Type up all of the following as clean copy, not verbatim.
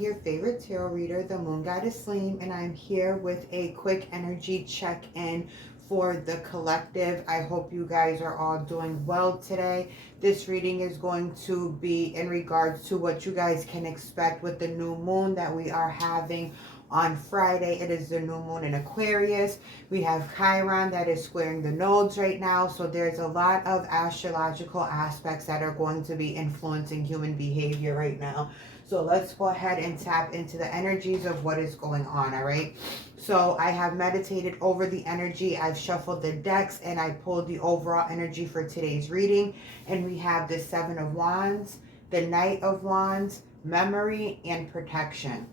your favorite tarot reader, the Moon Goddess Leem, and I'm here with a quick energy check-in for the collective. I hope you guys are all doing well today. This reading is going to be in regards to what you guys can expect with the new moon that we are having on Friday. It is the new moon in Aquarius. We have Chiron that is squaring the nodes right now. So there's a lot of astrological aspects that are going to be influencing human behavior right now. So let's go ahead and tap into the energies of what is going on, all right? So I have meditated over the energy. I've shuffled the decks and I pulled the overall energy for today's reading. And we have the Seven of Wands, the Knight of Wands, Memory, and Protection.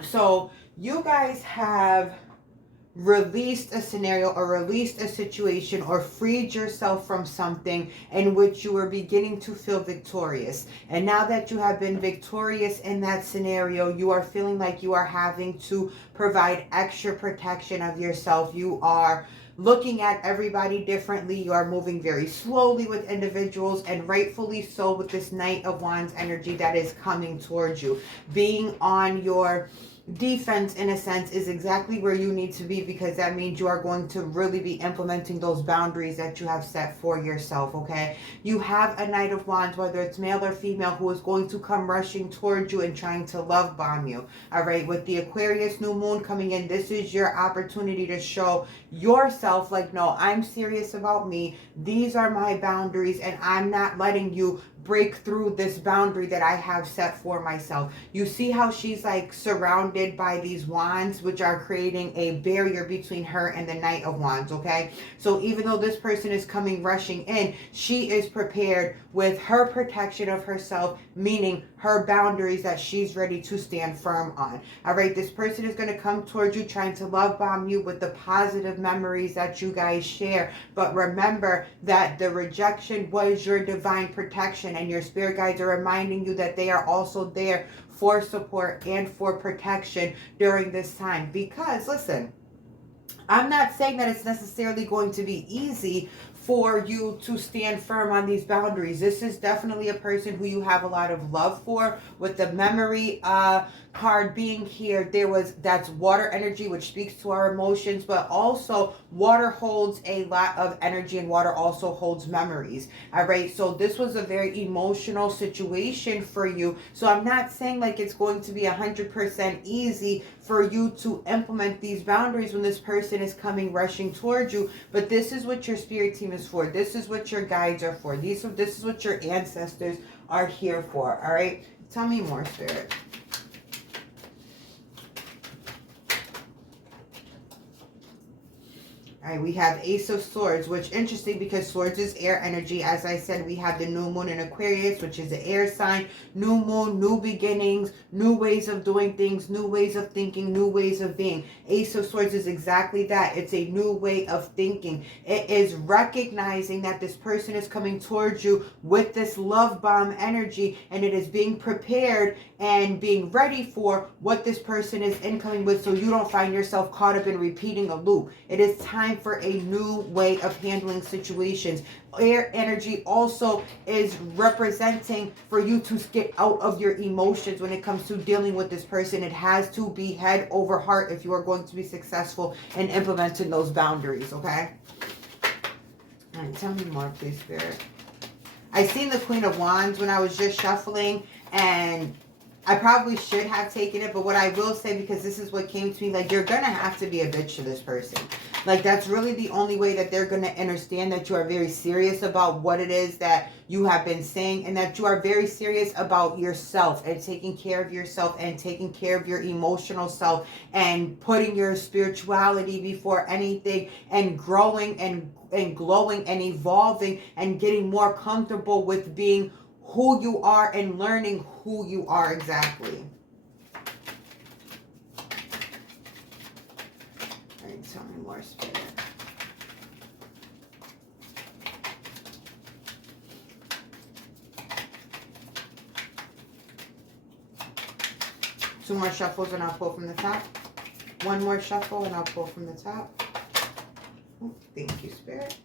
So you guys have released a scenario or released a situation or freed yourself from something in which you were beginning to feel victorious. And now that you have been victorious in that scenario, you are feeling like you are having to provide extra protection of yourself. You are looking at everybody differently. You are moving very slowly with individuals, and rightfully so with this Knight of Wands energy that is coming towards you. Being on your defense in a sense is exactly where you need to be, because that means you are going to really be implementing those boundaries that you have set for yourself. Okay, you have a Knight of Wands, whether it's male or female, who is going to come rushing towards you and trying to love bomb you. All right, with the Aquarius new moon coming in, this is your opportunity to show yourself like, no, I'm serious about me. These are my boundaries and I'm not letting you break through this boundary that I have set for myself. You see how she's like surrounded by these wands, which are creating a barrier between her and the Knight of Wands, okay? So even though this person is coming rushing in, she is prepared with her protection of herself, meaning her boundaries that she's ready to stand firm on. All right, this person is going to come towards you trying to love bomb you with the positive memories that you guys share. But remember that the rejection was your divine protection, and your spirit guides are reminding you that they are also there for support and for protection during this time. Because listen, I'm not saying that it's necessarily going to be easy for you to stand firm on these boundaries. This is definitely a person who you have a lot of love for. With the memory card being here, that's water energy, which speaks to our emotions, but also water holds a lot of energy, and water also holds memories. All right, so this was a very emotional situation for you. So I'm not saying like it's going to be 100% easy for you to implement these boundaries when this person is coming rushing towards you, but this is what your spirit team is for. This is what your guides are for. This is what your ancestors are here for. All right, tell me more, Spirit. All right, we have Ace of Swords, which interesting because swords is air energy. As I said, we have the new moon in Aquarius, which is the air sign. New moon, new beginnings, new ways of doing things, new ways of thinking, new ways of being. Ace of Swords is exactly that. It's a new way of thinking. It is recognizing that this person is coming towards you with this love bomb energy, and it is being prepared and being ready for what this person is incoming with, so you don't find yourself caught up in repeating a loop. It is time for a new way of handling situations. Air energy also is representing for you to get out of your emotions when it comes to dealing with this person. It has to be head over heart if you are going to be successful in implementing those boundaries, okay? All right, tell me more, please, Spirit. I seen the Queen of Wands when I was just shuffling, and I probably should have taken it, but what I will say, because this is what came to me, like, you're going to have to be a bitch to this person. Like, that's really the only way that they're going to understand that you are very serious about what it is that you have been saying, and that you are very serious about yourself and taking care of yourself and taking care of your emotional self and putting your spirituality before anything, and growing and glowing and evolving and getting more comfortable with being who you are and learning who you are exactly. All right, tell me more, Spirit. Two more shuffles and I'll pull from the top. One more shuffle and I'll pull from the top. Oh, thank you, Spirit.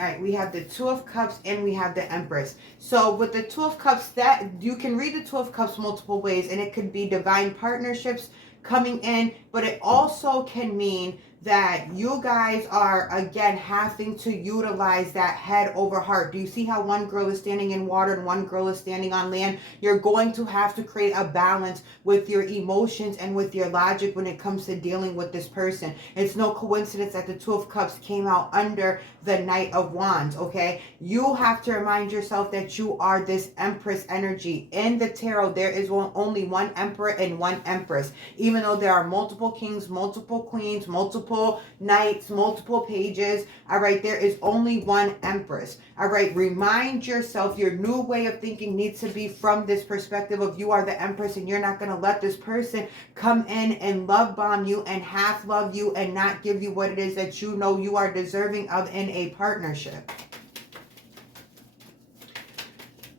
All right, we have the Two of Cups and we have the Empress. So with the Two of Cups, that you can read the Two of Cups multiple ways, and it could be divine partnerships coming in, but it also can mean that you guys are again having to utilize that head over heart. Do you see how one girl is standing in water and one girl is standing on land? You're going to have to create a balance with your emotions and with your logic when it comes to dealing with this person. It's no coincidence that the Two of Cups came out under the Knight of Wands, okay? You have to remind yourself that you are this Empress energy. In the tarot, there is only one Emperor and one Empress. Even though there are multiple kings, multiple queens, multiple knights, multiple pages, all right, there is only one Empress. All right, remind yourself your new way of thinking needs to be from this perspective of you are the Empress, and you're not going to let this person come in and love bomb you and half love you and not give you what it is that you know you are deserving of in a partnership.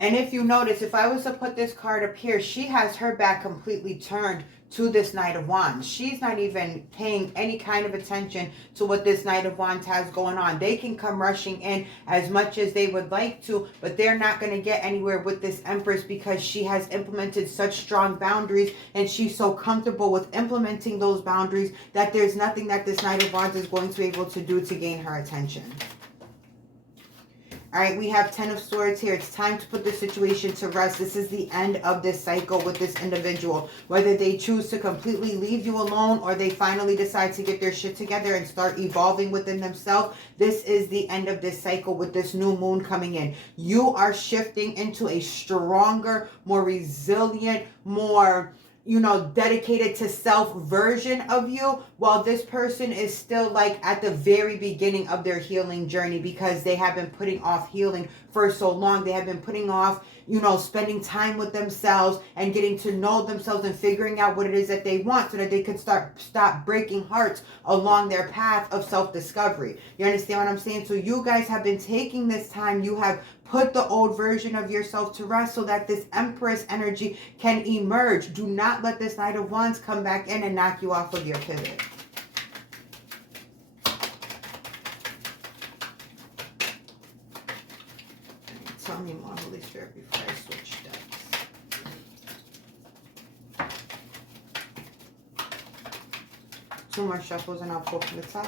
And if you notice, if I was to put this card up here, she has her back completely turned to this Knight of Wands. She's not even paying any kind of attention to what this Knight of Wands has going on. They can come rushing in as much as they would like to, but they're not going to get anywhere with this Empress because she has implemented such strong boundaries, and she's so comfortable with implementing those boundaries that there's nothing that this Knight of Wands is going to be able to do to gain her attention. All right, we have Ten of Swords here. It's time to put the situation to rest. This is the end of this cycle with this individual. Whether they choose to completely leave you alone or they finally decide to get their shit together and start evolving within themselves, this is the end of this cycle with this new moon coming in. You are shifting into a stronger, more resilient, more dedicated to self version of you, while this person is still like at the very beginning of their healing journey because they have been putting off healing for so long. They have been putting off, spending time with themselves and getting to know themselves and figuring out what it is that they want so that they could stop breaking hearts along their path of self-discovery. You understand what I'm saying? So you guys have been taking this time. You have put the old version of yourself to rest so that this Empress energy can emerge. Do not let this Knight of Wands come back in and knock you off of your pivot. Tell me more, Holy Spirit, before I switch decks. Two more shuffles and I'll pull from the top.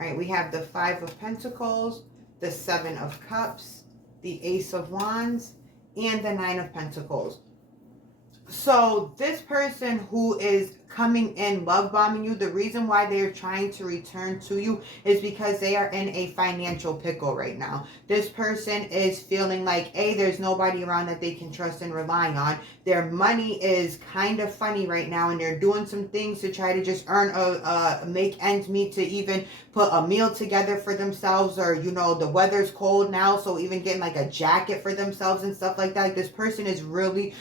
All right, we have the Five of Pentacles, the Seven of Cups, the Ace of Wands, and the Nine of Pentacles. So this person who is coming in love bombing you, the reason why they're trying to return to you is because they are in a financial pickle right now. This person is feeling like, there's nobody around that they can trust and rely on. Their money is kind of funny right now, and they're doing some things to try to just earn make ends meet to even put a meal together for themselves, or the weather's cold now, so even getting like a jacket for themselves and stuff like that. Like, this person is really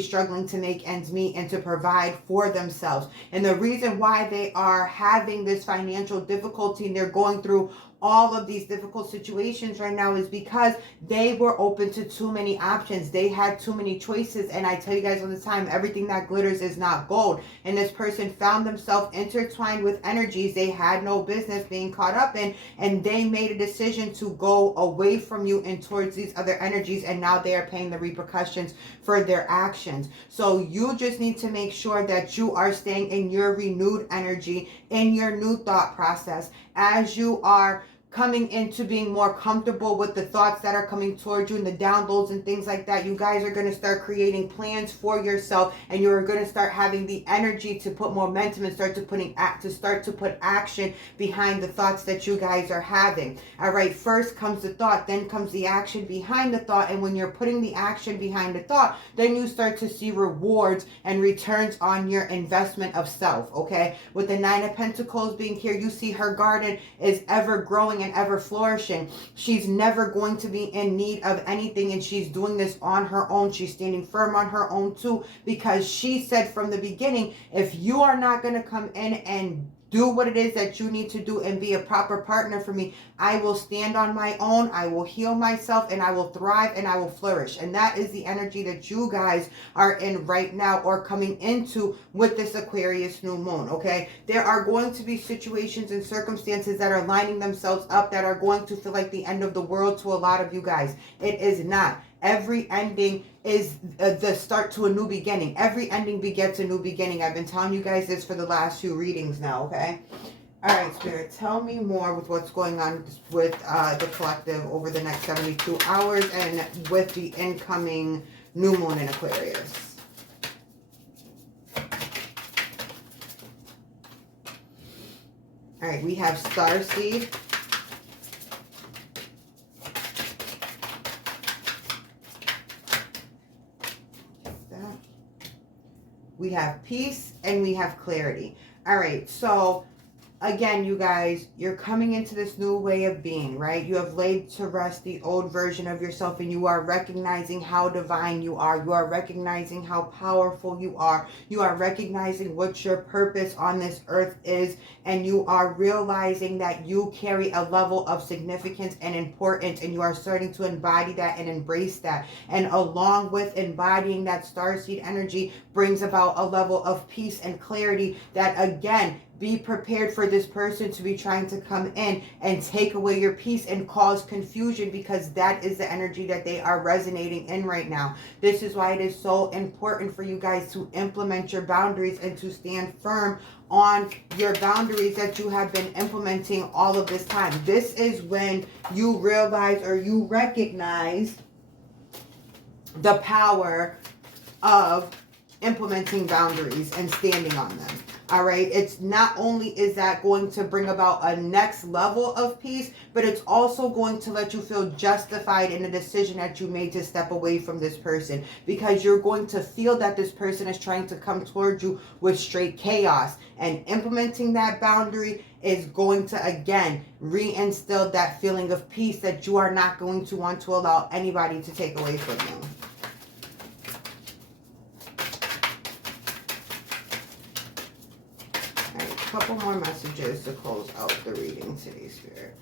struggling to make ends meet and to provide for themselves. And the reason why they are having this financial difficulty and they're going through all of these difficult situations right now is because they were open to too many options. They had too many choices. And I tell you guys all the time, everything that glitters is not gold. And this person found themselves intertwined with energies they had no business being caught up in. And they made a decision to go away from you and towards these other energies. And now they are paying the repercussions for their actions. So you just need to make sure that you are staying in your renewed energy, in your new thought process, as you are coming into being more comfortable with the thoughts that are coming towards you and the downloads and things like that. You guys are going to start creating plans for yourself, and you're going to start having the energy to put momentum and start to put action behind the thoughts that you guys are having. All right, first comes the thought, then comes the action behind the thought, and when you're putting the action behind the thought, then you start to see rewards and returns on your investment of self. Okay, with the Nine of Pentacles being here, you see her garden is ever growing and ever flourishing. She's never going to be in need of anything, and she's doing this on her own. She's standing firm on her own too, because she said from the beginning, if you are not going to come in and do what it is that you need to do and be a proper partner for me, I will stand on my own, I will heal myself, and I will thrive and I will flourish. And that is the energy that you guys are in right now, or coming into with this Aquarius new moon, okay? There are going to be situations and circumstances that are lining themselves up that are going to feel like the end of the world to a lot of you guys. It is not. Every ending is the start to a new beginning. Every ending begets a new beginning. I've been telling you guys this for the last few readings now, okay? All right, Spirit, tell me more with what's going on with the collective over the next 72 hours and with the incoming new moon in Aquarius. All right, we have Starseed. We have peace and we have clarity. All right, so again, you guys, you're coming into this new way of being, right? You have laid to rest the old version of yourself, and you are recognizing how divine you are. You are recognizing how powerful you are. You are recognizing what your purpose on this earth is, and you are realizing that you carry a level of significance and importance, and you are starting to embody that and embrace that. And along with embodying that starseed energy brings about a level of peace and clarity that, again, be prepared for this person to be trying to come in and take away your peace and cause confusion, because that is the energy that they are resonating in right now. This is why it is so important for you guys to implement your boundaries and to stand firm on your boundaries that you have been implementing all of this time. This is when you realize, or you recognize, the power of implementing boundaries and standing on them. All right, it's not only is that going to bring about a next level of peace, but it's also going to let you feel justified in the decision that you made to step away from this person, because you're going to feel that this person is trying to come towards you with straight chaos, and implementing that boundary is going to, again, reinstill that feeling of peace that you are not going to want to allow anybody to take away from you. Couple more messages to close out the reading today, Spirit.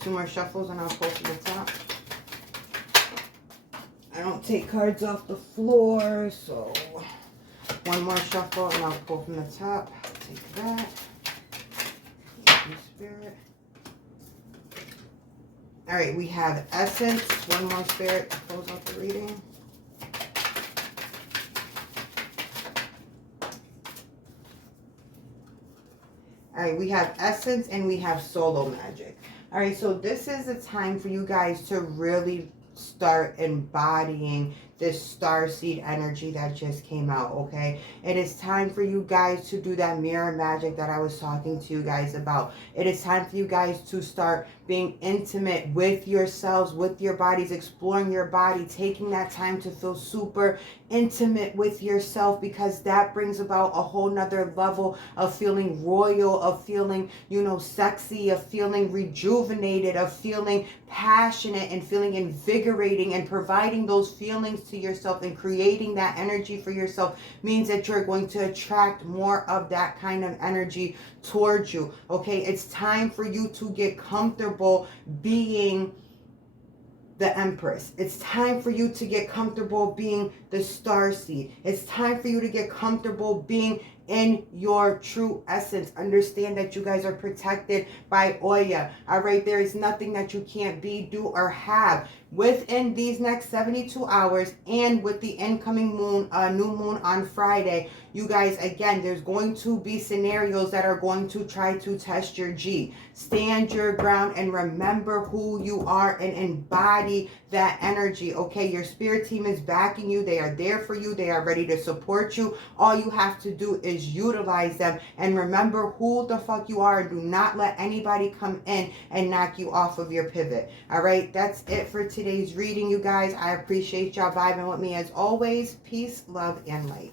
Two more shuffles and I'll pull from the top. I don't take cards off the floor, so one more shuffle and I'll pull from the top. Take that. Thank you, Spirit. All right, we have Essence. One more, Spirit, to close out the reading. All right, we have Essence and we have Solo Magic. All right, so this is a time for you guys to really start embodying this starseed energy that just came out, okay? It is time for you guys to do that mirror magic that I was talking to you guys about. It is time for you guys to start being intimate with yourselves, with your bodies, exploring your body, taking that time to feel super intimate with yourself, because that brings about a whole nother level of feeling royal, of feeling, you know, sexy, of feeling rejuvenated, of feeling passionate and feeling invigorating, and providing those feelings to yourself and creating that energy for yourself means that you're going to attract more of that kind of energy towards you, okay? It's time for you to get comfortable being the Empress. It's time for you to get comfortable being the starseed. It's time for you to get comfortable being in your true essence. Understand that you guys are protected by Oya. All right, there is nothing that you can't be, do, or have within these next 72 hours, and with the incoming moon, new moon on Friday. You guys, again, there's going to be scenarios that are going to try to test your G. Stand your ground and remember who you are and embody that energy, okay? Your spirit team is backing you. They are there for you. They are ready to support you. All you have to do is utilize them and remember who the fuck you are, and do not let anybody come in and knock you off of your pivot. All right, that's it for today's reading, you guys. I appreciate y'all vibing with me as always. Peace, love, and light.